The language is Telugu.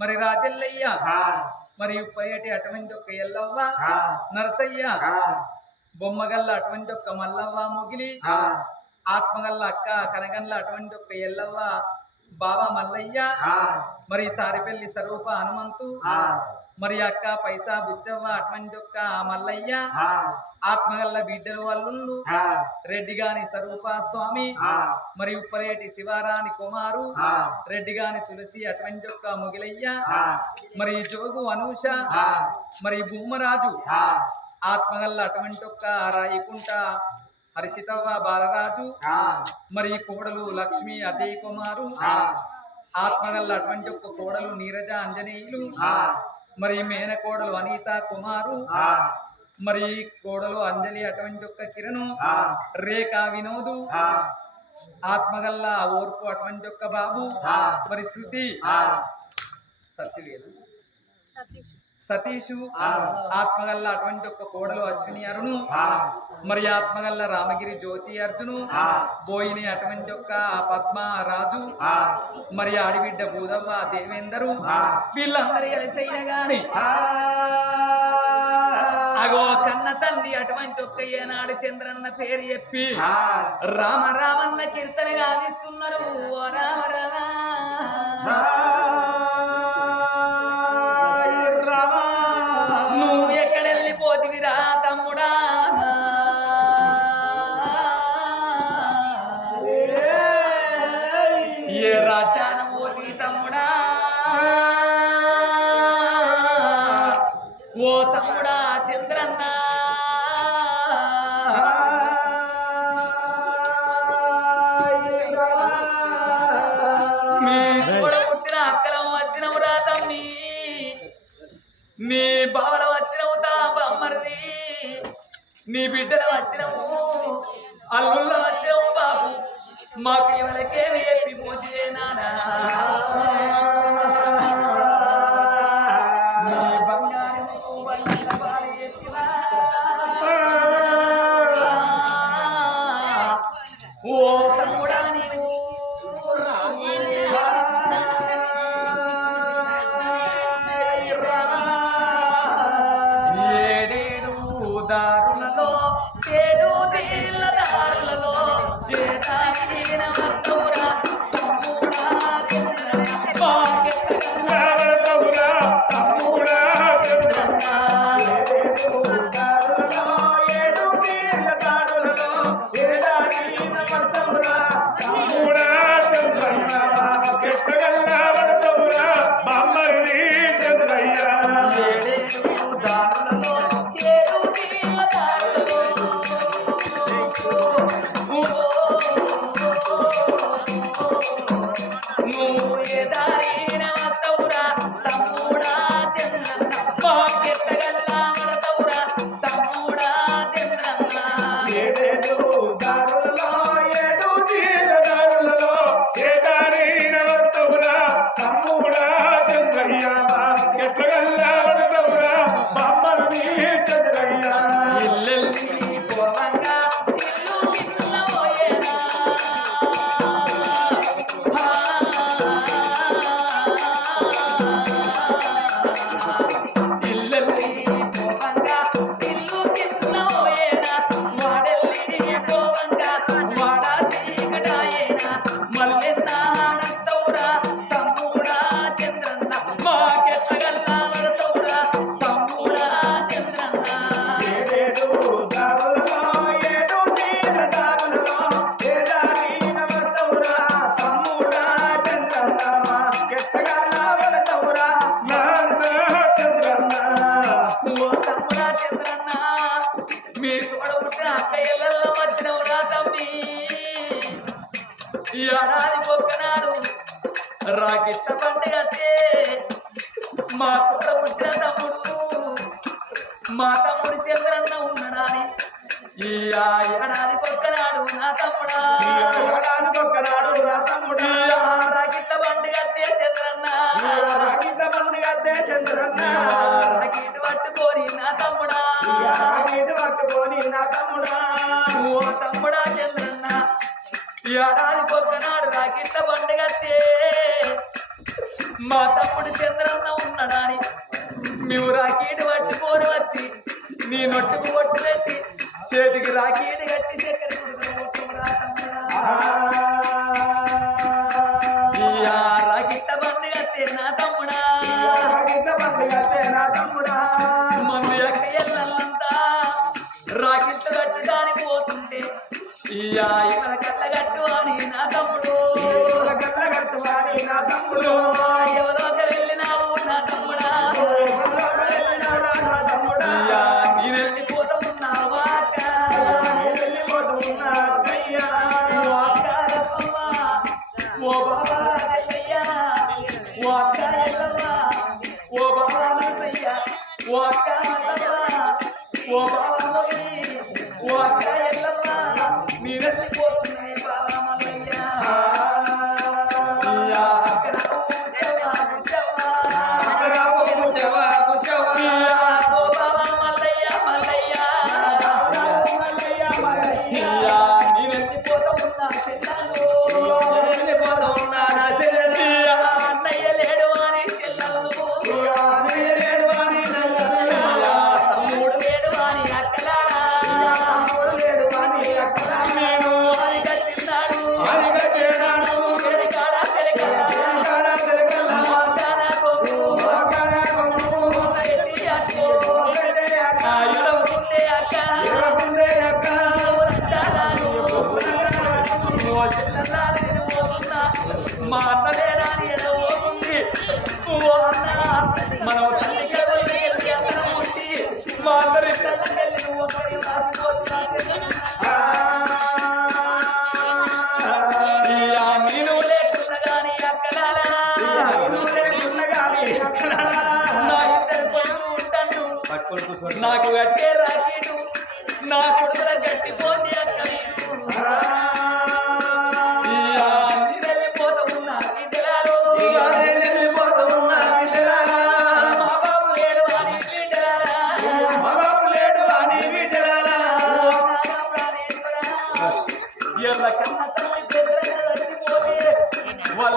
మరి రాజెల్లయ్య మరి పైటి అటువంటి ఒక్క ఎల్లవ్వ నరసయ్య బొమ్మగల్ల అటువంటి ఒక్క మల్లవ్వ మొగిలి ఆత్మగల్ల అక్క కనగల్ల అటువంటి ఒక్క ఎల్లవ్వ బాబా మల్లయ్య మరి తారిపల్లి స్వరూప హనుమంతు మరి అక్క పైసా బుచ్చవ్వ అటువంటి ఒక్క మల్లయ్య ఆత్మగల్ల బిడ్డల వల్లుళ్ళు రెడ్డిగాని స్వరూప స్వామి మరి ఉప్పలేటి శివారాణి కుమారు రెడ్డిగాని తులసి అటువంటి ఒక్క మొగిలయ్య మరి జోగు అనూష మరి భూమరాజు ఆత్మగల్ల అటువంటి ఒక్క రాయికుంట హర్షితవ్వ బాలరాజు మరి కోడలు లక్ష్మి అజయ్ కుమారు ఆత్మగల్ల అటువంటి ఒక్క కోడలు నీరజ అంజనేయులు మరి మేనకోడలు అనిత కుమారు మరి కోడలు అంజలి అటువంటి ఒక్క కిరణు రేఖా వినోదు ఆత్మగల్ల ఓర్పు అటువంటి ఒక్క బాబు మరి శృతి సతీషు ఆత్మగల్ల అటువంటి ఒక్క కోడలు అశ్విని అరుణు మరి ఆత్మగల్ల రామగిరి జ్యోతి అర్జును బోయిని అటువంటి ఒక్క పద్మ రాజు మరి ఆడిబిడ్డ భూదవ్వ దేవేందరు వీళ్ళందరూ కలిసైన గాని అగో కన్న తండ్రి అటువంటి ఒక్క ఏనాడు చంద్రన్న పేరు చెప్పి రామ రామన్న కీర్తన గావిస్తున్నారు ఓ రామ రామ నువ్వు ఎక్కడెళ్ళిపోతివిరా తమ్ముడా ఏ రాజ్యాన పోతివి తమ్ముడా ఓ తమ్ముడా చంద్రన్న మీ కూడా పుట్టిన అక్కలం వచ్చినవురా తమ్మి నీ బావల వచ్చినవు తా బామ్మరిది నీ బిడ్డల వచ్చినవు అల్లుళ్ళ వచ్చినవు బాబు మాకు ఇవలకేమి చెప్పి పోతే నానా నీ బంగారు ఓ తమ్ముడా నీవు ఏడేడు దారులలో ఏడు దేళ్ళ దారులలో ఏ దారిన వద్దవురా తమ్ముడా తమ్ముడా ఈ ఏడాది పొక్కనాడు రాకిట్ట పండుగ మా తోడ పుట్టిన తమ్ముడు మా తమ్ముడు చంద్రన్న ఉన్నాడని ఈ ఏడాది పొక్కనాడు నా తమ్ముడా రాకిట్ల పండుగ చంద్రన్న రాకిట్ పట్టుకోని నా తమ్ముడా ఓ తమ్ముడా చంద్రన్న ఏడాది పొక్కనాడు రాకిట్ల పండుగ మా మా తమ్ముడు చంద్రన్న ఉన్నాడని మేము రాకీడు పట్టుకోని వచ్చి నీ నొట్టుకు ఒట్టు పెట్టి చేతికి రాకీడు కట్టి చక్కెర రాకిట్ట బంది కట్టే నా తమ్ముడా మంది ఎక్కయ్యంతా రాకిట్ట కట్టడానికి పోతుంటే ఇయ్యా ఇవాళ కళ్ళ కట్టు అని నా తమ్ముడు ఎవరో వెళ్ళినావు నా తమ్ముడా ఇయ్యా నేను వెళ్ళిపోతా ఉన్నావా అక్క ఓ బాబా ఎల్లయ్యా ఓ అక్క ఎల్లవ్వా ఓ బాబా నల్లయ్యా ఓ అక్క మల్లవ్వా ఓ బాబా మొగలి ఓ అక్క ఎల్లవ్వా నేను వెళ్ళిపోతున్నాయి బాబా మల్లయ్యా మా అన్న లేడాని ఎడబోతుంది మనం తల్లికి పుట్టి మా అందరి పిల్లలకెళ్ళి నువ్వు ఒకరి నేను లేకున్నా గాని అక్కడారా నా ఇద్దరు కొడుకు ఉంటాను నాకు గట్టే రాకీడు నా కొడుకుల గట్టిపోతే అక్క వాళ్ళ